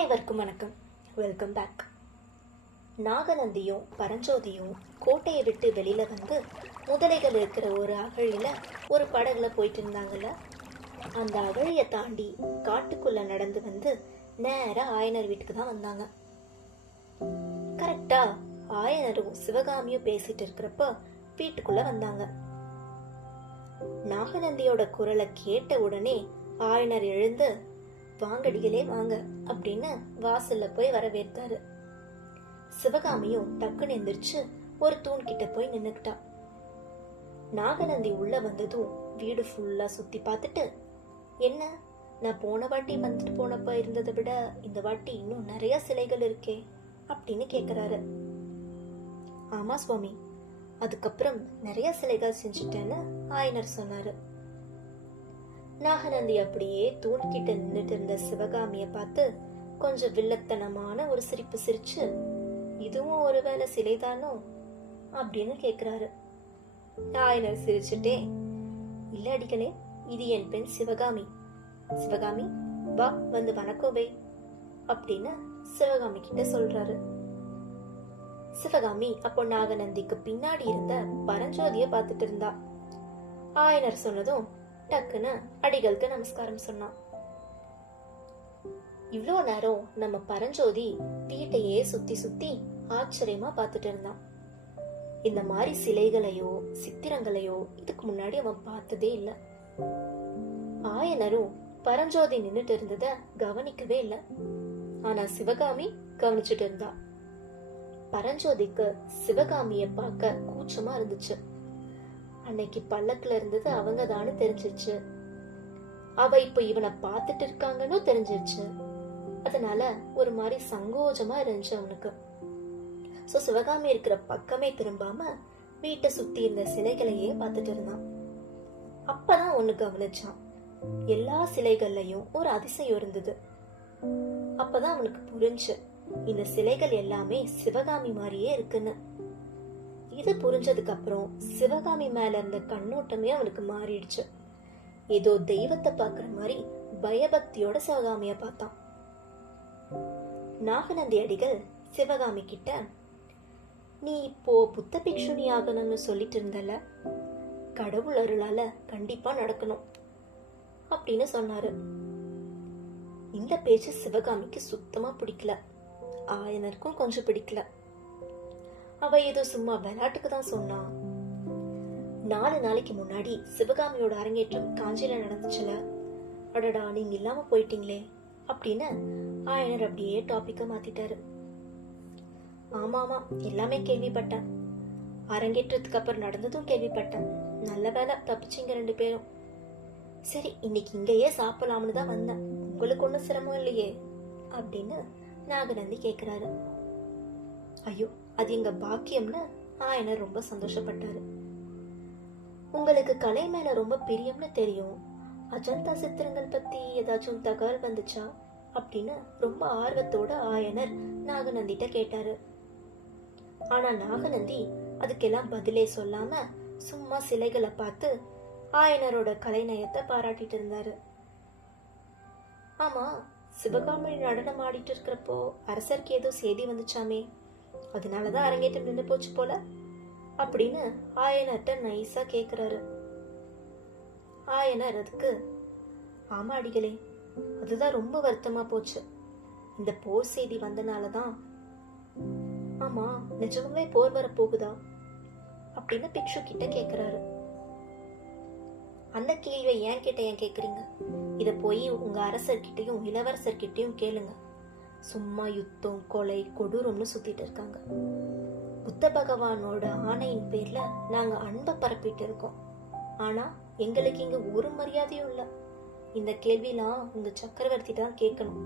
அனைவருக்கும் வணக்கம். Welcome back. நாகநந்தியும் பரஞ்சோதியும் கோட்டையை விட்டு வெளியில வந்து முதலைகள் இருக்கிற ஒரு அகழியில ஒரு படகுல போயிட்டு இருந்தாங்கல்ல. அந்த அகழியை தாண்டி காட்டுக்குள்ள நடந்து வந்து நேரா ஆயனர் வீட்டுக்கு தான் வந்தாங்க. கரெக்டா ஆயனரும் சிவகாமியும் பேசிட்டு இருக்கிறப்ப வீட்டுக்குள்ள வந்தாங்க. நாகநந்தியோட குரலை கேட்ட உடனே ஆயனர் எழுந்து, வாங்கடிகளே வாங்க அப்படின்னு வாசல்ல போய் வரவேற்றாரு. சிவகாமியும் டக்குன்னு எந்திரிச்சு ஒரு தூண் கிட்ட போய் நின்னுக்கிட்டா. நாகநந்தி உள்ள வந்ததும் வீடு ஃபுல்லா சுத்தி பார்த்துட்டு, என்ன நான் போன வாட்டி வந்துட்டு போனப்ப இருந்ததை விட இந்த வாட்டி இன்னும் நிறைய சிலைகள் இருக்கே அப்படின்னு கேக்குறாரு. ஆமா சுவாமி, அதுக்கப்புறம் நிறைய சிலைகள் செஞ்சுட்டேன்னு ஆயனர் சொன்னாரு. நாகநந்தி அப்படியே தூண்கிட்ட நின்றுட்டு இருந்த சிவகாமிய பார்த்து கொஞ்சம் வில்லத்தனமான ஒரு சிரிப்பு சிரிச்சு, இதுவும் ஒருவேளை சிலைதானோ அப்படின்னு கேக்குறாரு. ஆயனர் சிரிச்சுட்டே, இல்ல அடிகளே, இது என் பெண் சிவகாமி. சிவகாமி வா வந்து வணக்கோவே அப்படின்னு சிவகாமி கிட்ட சொல்றாரு. சிவகாமி அப்போ நாகநந்திக்கு பின்னாடி இருந்த பரஞ்சோதிய பார்த்துட்டு இருந்தா. ஆயனர் சொன்னதும் டக்குன்னு அடிகளுக்கு நமஸ்காரம் சொன்னான். இவ்வளோ நேரம் நம்ம பரஞ்சோதி வீட்டையே சுத்தி சுத்தி ஆச்சரியமா பார்த்துட்டு இருந்தான். இந்த மாதிரி சிலைகளையோ சித்திரங்களையோ இதுக்கு முன்னாடி அவன் பார்த்ததே இல்லை. ஆயனரும் பரஞ்சோதி நின்னுட்டு இருந்தத கவனிக்கவே இல்லை. ஆனா சிவகாமி கவனிச்சுட்டு இருந்தா. பரஞ்சோதிக்கு சிவகாமிய பார்க்க கூச்சமா இருந்துச்சு. அன்னைக்கு பல்லக்குல இருந்தது அவங்க தானு தெரிஞ்சிருச்சு. அவ இப்ப இவனை பார்த்துட்டு இருக்காங்கன்னு தெரிஞ்சிருச்சு. அதனால ஒரு மாதிரி சங்கோஜமா இருந்துச்சு அவனுக்கு. சோ சிவகாமி இருக்கிற பக்கமே திரும்பாம வீட்டை சுத்தி இருந்த சிலைகளையே பார்த்துட்டு இருந்தான். அப்பதான் ஒண்ணு கவனிச்சான். எல்லா சிலைகள்லயும் ஒரு அதிசயம் இருந்தது. அப்பதான் அவனுக்கு புரிஞ்சு இந்த சிலைகள் எல்லாமே சிவகாமி மாதிரியே இருக்குன்னு. இது புரிஞ்சதுக்கு அப்புறம் சிவகாமி மேல இருந்த கண்ணோட்டமே அவனுக்கு மாறிடுச்சு. ஏதோ தெய்வத்தை பாக்குற மாதிரி பயபக்தியோட சிவகாமிய பார்த்தான். நாகநந்தி அடிகள் சிவகாமி கிட்ட, நீ இப்போ புத்த பிக்ஷுனி ஆகணும்னு சொல்லிட்டு இருந்தல, கடவுள் அருளால கண்டிப்பா நடக்கணும் அப்படின்னு சொன்னாரு. இந்த பேச்சு சிவகாமிக்கு சுத்தமா பிடிக்கல. ஆயனருக்கும் கொஞ்சம் பிடிக்கல. அவ ஏதோ சும்மா விளையாட்டுக்கு தான் சொன்னா. 4 நாளைக்கு முன்னாடி சிவகாமியோட அரங்கேற்றம் காஞ்சியில நடந்துச்சுல, அடடா நீங்க இல்லாம போயிட்டீங்களே அப்படின்னு ஆயனர் அப்படியே டாபிக்க மாத்திட்டாரு. ஆமாமா, எல்லாமே கேள்விப்பட்டேன். அரங்கேற்றத்துக்கு அப்புறம் நடந்ததும் கேள்விப்பட்டேன். நல்ல வேலை தப்பிச்சிங்க 2 பேரும். சரி, இன்னைக்கு இங்கேயே சாப்பிடலாம்னு தான் வந்தேன். உங்களுக்கு ஒன்றும் சிரமம் இல்லையே அப்படின்னு நாகநந்தி கேக்குறாரு. ஐயோ, அது எங்க பாக்கியம்னு ஆயனர் ரொம்ப சந்தோஷப்பட்டாரு. உங்களுக்கு கலை மேல ரொம்ப பிரியம்னு தெரியும். அஜந்தா சித்திரங்கள் பத்தி ஏதாச்சும் தகவல் வந்துச்சா அப்படின்னு ரொம்ப ஆர்வத்தோட ஆயனர் நாகநந்திட்ட கேட்டாரு. ஆனா நாகநந்தி அதுக்கெல்லாம் பதிலே சொல்லாம சும்மா சிலைகளை பார்த்து ஆயனரோட கலைநயத்தை பாராட்டிட்டு இருந்தாரு. ஆமா, சிவகாமி நடனம் ஆடிட்டு இருக்கிறப்போ அரசருக்கு ஏதோ செய்தி வந்துச்சாமே, அதனாலதான் அரங்கேற்றம் நின்று போச்சு போல அப்படின்னு ஆயனர்ட்ட நைஸா கேக்குறாரு. ஆயனர் அதுக்கு, ஆமா அடிகளே, அதுதான் ரொம்ப வருத்தமா போச்சு. இந்த போர் செய்தி வந்தனாலதான். ஆமா, நிஜமாவே போர் வர போகுதா அப்படின்னு பிக்ஷு கிட்ட கேக்குறாரு. அந்த கேள்வியை ஏன் கிட்ட ஏன் கேக்குறீங்க? இத போய் உங்க அரசர்கிட்டையும் இளவரசர்கிட்டையும் கேளுங்க. சும்மா யுத்தம் கொலை கொடூரம்னு சுத்திட்டு இருக்காங்க. புத்த பகவானோட ஆணையின் பேர்ல நாங்க அன்பை பரப்பிட்டு இருக்கோம். ஆனா எங்களுக்கு இங்க ஒரு மரியாதையும் இல்ல. இந்த கேள்வியெல்லாம் உங்க சக்கரவர்த்தி தான் கேட்கணும்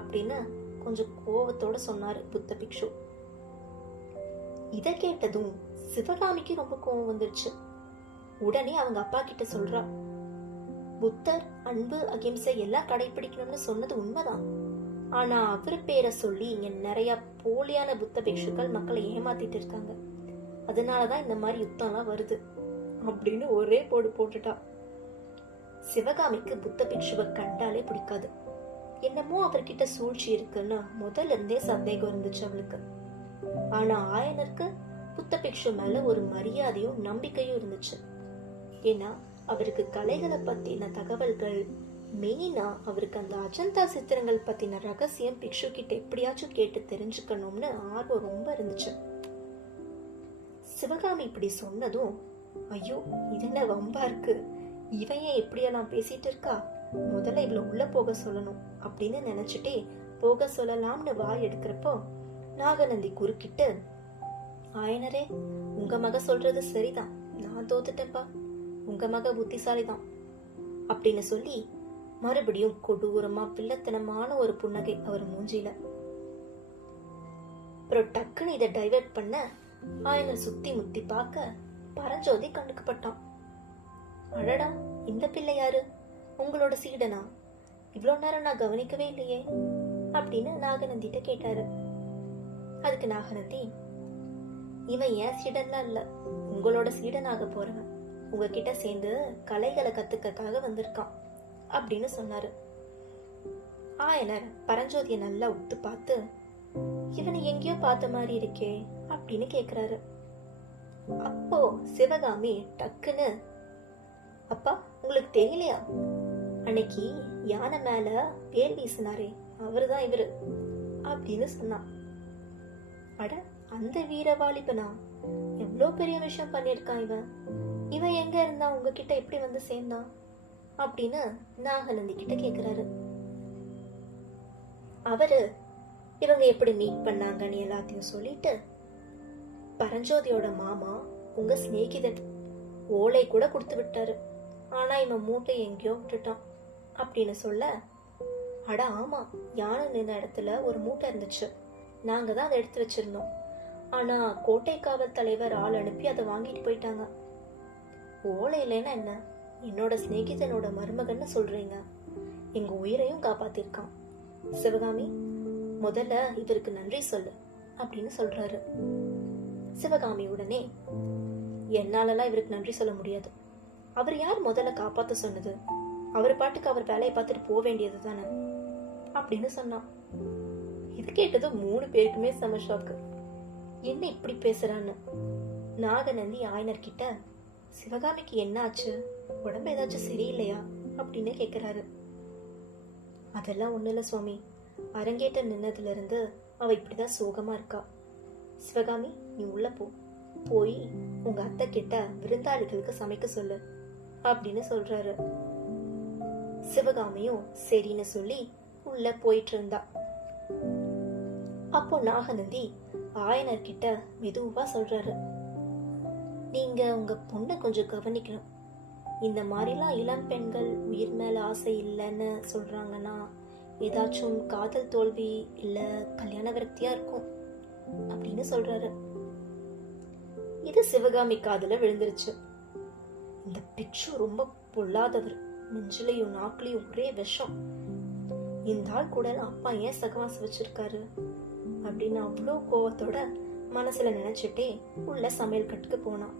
அப்படின்னு கொஞ்சம் கோவத்தோட சொன்னாரு புத்த பிக்ஷு. இத கேட்டதும் சிவகாமிக்கு ரொம்ப கோவம் வந்துருச்சு. உடனே அவங்க அப்பா கிட்ட சொல்றா, புத்தர் அன்பு அகிம்சை எல்லாம் கடைபிடிக்கணும்னு சொன்னது உண்மைதான். ஆனா அவரு பேரை சொல்லி இங்க நிறைய போலியான புத்த பிக்ஷுக்கள் மக்களை ஏமாத்திட்டு இருக்காங்க. அதனாலதான் இந்த மாதிரி யுத்தம் எல்லாம் வருது அப்படின்னு ஒரே போடு போட்டுட்டா. சிவகாமிக்கு புத்த பிக்ஷுவை கண்டாலே பிடிக்காது. என்னமோ அவர்கிட்ட சூழ்ச்சி இருக்குன்னு முதல்ல இருந்தே சந்தேகம் இருந்துச்சு அவளுக்கு. ஆனா ஆயனருக்கு புத்த பிக்ஷு மேல ஒரு மரியாதையும் நம்பிக்கையும் இருந்துச்சு. ஏன்னா அவருக்கு கலைகளை பத்தின தகவல்கள், மெயினா அவருக்கு அந்த அஜந்தா சித்திரங்கள் பத்தின ரகசியம் பிக்ஷு கிட்ட எப்படியாச்சும் கேட்டு தெரிஞ்சுக்கணும்னு ஆர்வம் ரொம்ப இருந்துச்சு. சிவகாமி இப்படி சொன்னதும், ஐயோ இது என்ன வம்பா இருக்கு, இவன் ஏன் இப்படியெல்லாம் பேசிட்டு இருக்கா, முதல்ல இவ்வளவு உள்ள போக சொல்லணும் அப்படின்னு நினைச்சிட்டே போக சொல்லலாம்னு வாய் எடுக்கிறப்போ நாகநந்தி குறுக்கிட்டு, ஆயனரே உங்க மக சொல்றது சரிதான், நான் தோத்துட்டேன்ப்பா, உங்க மக புத்திசாலிதான் அப்படின்னு சொல்லி மறுபடியும் கொடூரமா வில்லத்தனமான ஒரு புன்னகை அவர் மூஞ்சில. அப்புறம் டக்குன்னு இதை டைவர்ட் பண்ண ஆயனர் சுத்தி முத்தி பார்க்க பரஞ்சோதி கண்டுக்கப்பட்டான். அடடா, இந்த பிள்ளை யாரு, உங்களோட சீடனா, இவ்வளோ நேரம் நான் கவனிக்கவே இல்லையே அப்படின்னு நாகநந்திட்ட கேட்டாரு. அதுக்கு நாகநந்தி, இவன் ஏன் சீடன்லாம் இல்ல, உங்களோட சீடனாக போறவன், உங்ககிட்ட சேர்ந்து கலைகளை கத்துக்கிறதுக்காக வந்திருக்கான் அப்படின்னு சொன்னாரு. ஆயனர் பரஞ்சோதிய நல்லா உத்து பார்த்து, இவனை எங்கேயோ பார்த்த மாதிரி இருக்கே அப்படின்னு கேக்குறாரு. அப்போ சிவகாமி டக்குன்னு, அப்பா உங்களுக்கு தெரியலையா, அன்னைக்கு யானை மேல வேல் வீசினாரே அவருதான் இவரு அப்படின்னு சொன்னான். அட, அந்த வீரவாலிபனா, எவ்வளோ பெரிய விஷயம் பண்ணிருக்கான் இவன், இவன் எங்க இருந்தா உங்ககிட்ட எப்படி வந்து சேர்ந்தான் அப்படின்னு நாகநந்தி கிட்ட கேக்குறாரு. அவரு இவங்க எப்படி மீட் பண்ணாங்கன்னு எல்லாத்தையும் சொல்லிட்டு, பரஞ்சோதியோட மாமா உங்க சிநேகிதன், ஓலை கூட கொடுத்து விட்டாரு, ஆனா இவன் மூட்டை எங்கேயோ விட்டுட்டான் அப்படின்னு சொல்ல, அட ஆமா, யானை நின்ன இடத்துல ஒரு மூட்டை இருந்துச்சு, நாங்க தான் அதை எடுத்து வச்சிருந்தோம், ஆனா கோட்டை காவல் தலைவர் ஆள் அனுப்பி அதை வாங்கிட்டு போயிட்டாங்க. ஓலை இல்லைன்னா என்ன, என்னோட சிநேகிதனோட மருமகன்னு சொல்றீங்க, எங்க உயிரையும் காப்பாத்திருக்கான். சிவகாமி, முதல்ல இவருக்கு நன்றி சொல்லு அப்படின்னு சொல்றாரு. சிவகாமி உடனே, என்னாலலாம் இவருக்கு நன்றி சொல்ல முடியாது, அவர் யார் முதல்ல காப்பாத்த சொன்னது, அவர் பாட்டுக்கு அவர் வேலையை பார்த்துட்டு போக வேண்டியது தானே அப்படின்னு சொன்னான். இது கேட்டது 3 பேருக்குமே செம ஷாக்கு. என்ன இப்படி பேசுறான்னு நாகநந்தி ஆயனர் கிட்ட, சிவகாமிக்கு என்ன ஆச்சு, உடம்பு ஏதாச்சும் சரியில்லையா அப்படின்னு கேக்குறாரு. அதெல்லாம் ஒண்ணு இல்ல சுவாமி, அரங்கேற்ற நின்னதுல இருந்து அவ இப்படிதான் சோகமா இருக்கா. சிவகாமி நீ உள்ள போய் உங்க அத்தை கிட்ட விருந்தாளிகளுக்கு சமைக்க சொல்லு அப்படின்னு சொல்றாரு. சிவகாமியும் சரின்னு சொல்லி உள்ள போயிட்டு இருந்தா. அப்போ நாகநந்தி ஆயனர் கிட்ட மெதுவா சொல்றாரு, நீங்க உங்க பொண்ணை கொஞ்சம் கவனிக்கணும், இந்த மாதிரிலாம் இளம் பெண்கள் உயிர் மேல ஆசை இல்லைன்னு சொல்றாங்கன்னா ஏதாச்சும் காதல் தோல்வி இல்ல கல்யாண விரக்தியா இருக்கும் அப்படின்னு சொல்றாரு. இது சிவகாமி காதுல விழுந்துருச்சு. இந்த பிக்ஷு ரொம்ப பொல்லாதவர், நெஞ்சிலையும் நாக்குலையும் ஒரே விஷம், இந்த ஆள் கூட அப்பா ஏன் சகவாசம் வச்சிருக்காரு அப்படின்னு அவ்வளோ கோவத்தோட மனசுல நினைச்சிட்டே உள்ள சமையல் கட்டுக்கு போனான்.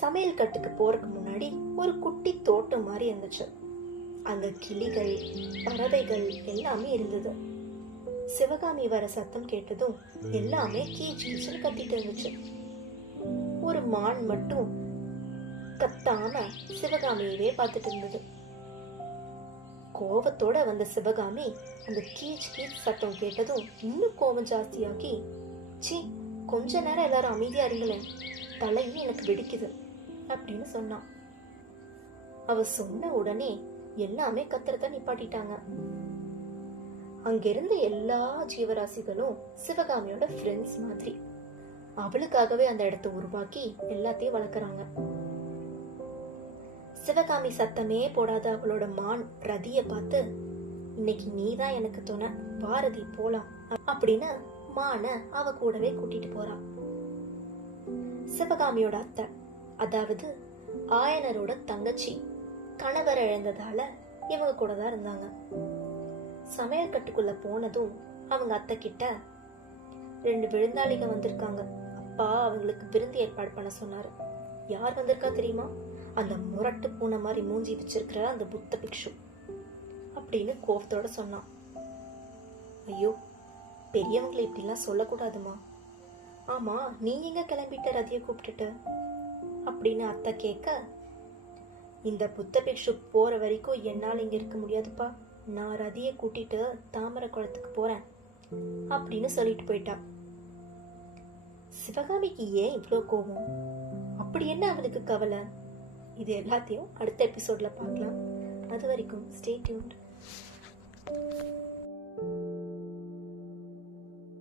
சமையல் கட்டுக்கு போறதுக்கு முன்னாடி ஒரு குட்டி தோட்டம் மாதிரி இருந்துச்சு. அங்க கிளிகள், பறவைகள் எல்லாமே இருந்தது. சிவகாமி வர சத்தம் கேட்டதும் எல்லாமே கீச் கீச்சுன்னு கத்திட்டு இருந்துச்சு. ஒரு மான் மட்டும் கத்தாம சிவகாமியவே பார்த்துட்டு இருந்தது. கோவத்தோட வந்த சிவகாமி அந்த கீச் கீச் சத்தம் கேட்டதும் இன்னும் கோவம் ஜாஸ்தியாகி, சி கொஞ்ச நேரம் எல்லாரும் அமைதியா இருங்களேன், தலையும் எனக்கு வெடிக்குது அப்படின்னு சொன்னான். அவ சொன்ன உடனே எல்லாமே கத்துறத நிப்பாட்டிட்டாங்க. அங்கிருந்த எல்லா ஜீவராசிகளும் சிவகாமியோட ஃப்ரெண்ட்ஸ் மாதிரி அவளுக்காகவே அந்த இடத்தை உருவாக்கி எல்லாத்தையும் வளர்க்குறாங்க. சிவகாமி சத்தமே போடாத அவளோட மான் ரதிய பார்த்து, இன்னைக்கு நீதான் எனக்கு துணை, பாரதி போலாம் அப்படின்னு மான அவ கூடவே கூட்டிட்டு போறா. சிவகாமியோட அத்தை, அதாவது ஆயனரோட தங்கச்சி, கணவர் இழந்ததால இவங்க கூட தான் இருந்தாங்க. சமையல் கட்டுக்குள்ள போனதும் அவங்க அத்தை கிட்ட, 2 விருந்தாளிங்க வந்திருக்காங்க, அப்பா அவங்களுக்கு விருந்து ஏற்பாடு பண்ண சொன்னாரு. யார் வந்திருக்கா தெரியுமா, அந்த முரட்டு பூனை மாதிரி மூஞ்சி வச்சிருக்கிற அந்த புத்த பிக்ஷு அப்படின்னு கோவத்தோட சொன்னான். ஐயோ, பெரியவங்களை இப்படிலாம் சொல்லக்கூடாதுமா. ஆமா, நீ எங்க கிளம்பிட்ட ரதியை கூப்பிட்டுட்டு அப்படின்னு அத்தை கேட்க, இந்த புத்த பிக்ஷு போற வரைக்கும் என்னால் இங்க இருக்க முடியாதுப்பா, நான் ரதியை கூட்டிட்டு தாமரை குளத்துக்கு போறேன் அப்படின்னு சொல்லிட்டு போயிட்டான். சிவகாமிக்கு ஏன் இவ்வளோ கோபம்? அப்படி என்ன அவளுக்கு கவலை? இது எல்லாத்தையும் அடுத்த எபிசோட்ல பார்க்கலாம். அது வரைக்கும் ஸ்டே டியூன்ட்.